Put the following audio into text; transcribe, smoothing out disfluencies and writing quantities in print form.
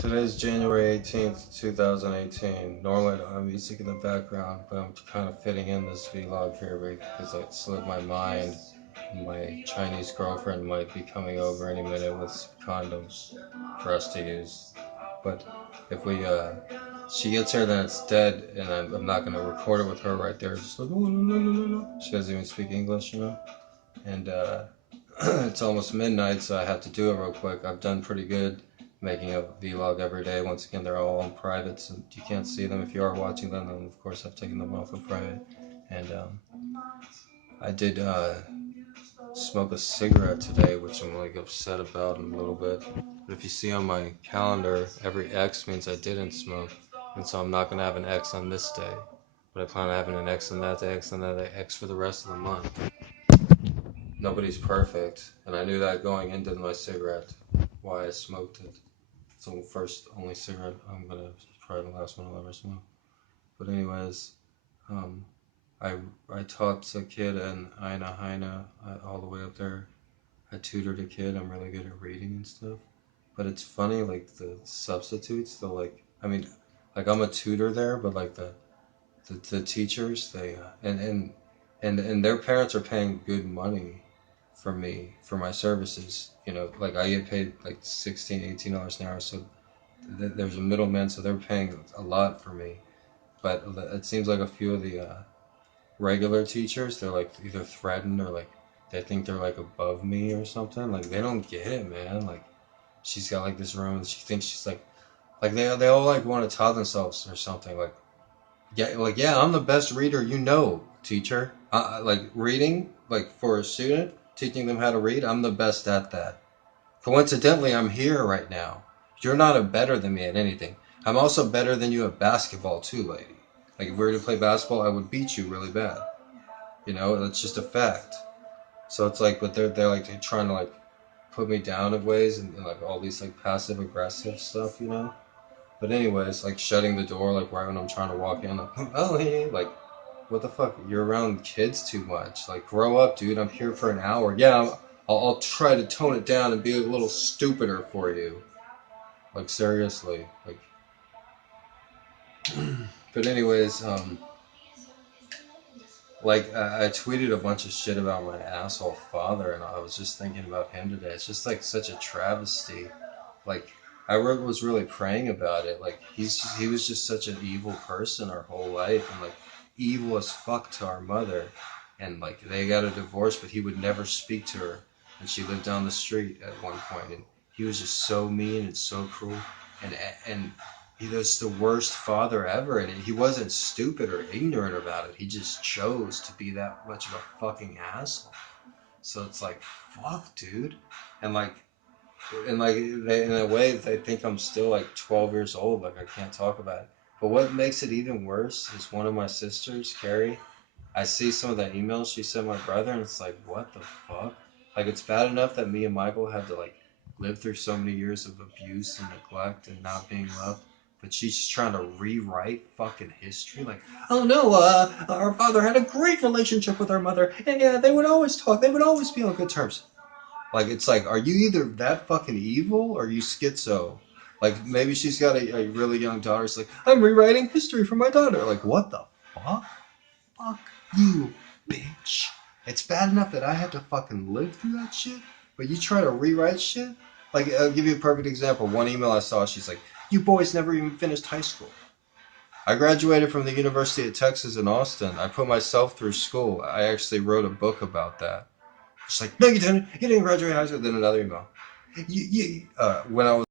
Today's January 18th, 2018. Normally I don't have music in the background, but I'm kind of fitting in this vlog here because it slipped my mind. My Chinese girlfriend might be coming over any minute with some condoms for us to use. But if she gets here, then it's dead, and I'm not going to record it with her right there. Just like, oh, no, no, no, no, no. She doesn't even speak English, you know? And it's almost midnight, so I have to do it real quick. I've done pretty good making a vlog every day. Once again, they're all on private, so you can't see them. If you are watching them, then of course I've taken them off of private. And I did smoke a cigarette today, which I'm like upset about a little bit. But if you see on my calendar, every X means I didn't smoke, and so I'm not gonna have an X on this day. But I plan on having an X on that day, X on that day, X for the rest of the month. Nobody's perfect, and I knew that going into my cigarette, why I smoked it. It's the first, only cigarette probably the last one I'll ever smoke. But anyways, um, I taught a kid in Aina Haina all the way up there. I tutored a kid. I'm really good at reading and stuff. But it's funny, like the substitutes, like I'm a tutor there, but like the teachers, and their parents are paying good money for me for my services. Like I get paid like $16, $18 an hour, so there's a middleman, so they're paying a lot for me. But it seems like a few of the regular teachers, they're like either threatened or like they think they're like above me or something. Like they don't get it, man. Like she's got like this room, and she thinks she's like they all like want to tell themselves or something. Yeah, I'm the best reader, teacher. Like reading, like for a student, teaching them how to read, I'm the best at that. Coincidentally, I'm here right now. You're not better than me at anything. I'm also better than you at basketball too, lady. Like if we were to play basketball, I would beat you really bad. That's just a fact. So it's like, but they're like they're trying to like put me down in ways and like all these like passive aggressive stuff. But anyways, like shutting the door like right when I'm trying to walk in, like oh hey, like what the fuck? You're around kids too much. Like grow up, dude. I'm here for an hour. Yeah, I'll try to tone it down and be a little stupider for you. Like seriously, like. But anyways, like I tweeted a bunch of shit about my asshole father, and I was just thinking about him today. It's just like such a travesty. Like was really praying about it. Like he was just such an evil person our whole life, and like evil as fuck to our mother. And like they got a divorce, but he would never speak to her, and she lived down the street at one point, and he was just so mean and so cruel, and he was the worst father ever, and he wasn't stupid or ignorant about it. He just chose to be that much of a fucking asshole. So it's like, fuck, dude, and like in a way they think I'm still like 12 years old, like I can't talk about it. But what makes it even worse is one of my sisters, Carrie. I see some of the emails she sent my brother, and it's like, what the fuck? Like, it's bad enough that me and Michael had to like live through so many years of abuse and neglect and not being loved. But she's just trying to rewrite fucking history. Like, oh no, our father had a great relationship with our mother, and yeah, they would always talk. They would always be on good terms. Like, it's like, are you either that fucking evil or are you schizo? Like, maybe she's got a really young daughter. It's like, I'm rewriting history for my daughter. Like, what the fuck? Fuck you, bitch. It's bad enough that I had to fucking live through that shit, but you try to rewrite shit? Like, I'll give you a perfect example. One email I saw, she's like, you boys never even finished high school. I graduated from the University of Texas in Austin. I put myself through school. I actually wrote a book about that. She's like, no, you didn't. You didn't graduate high school. Then another email. When I was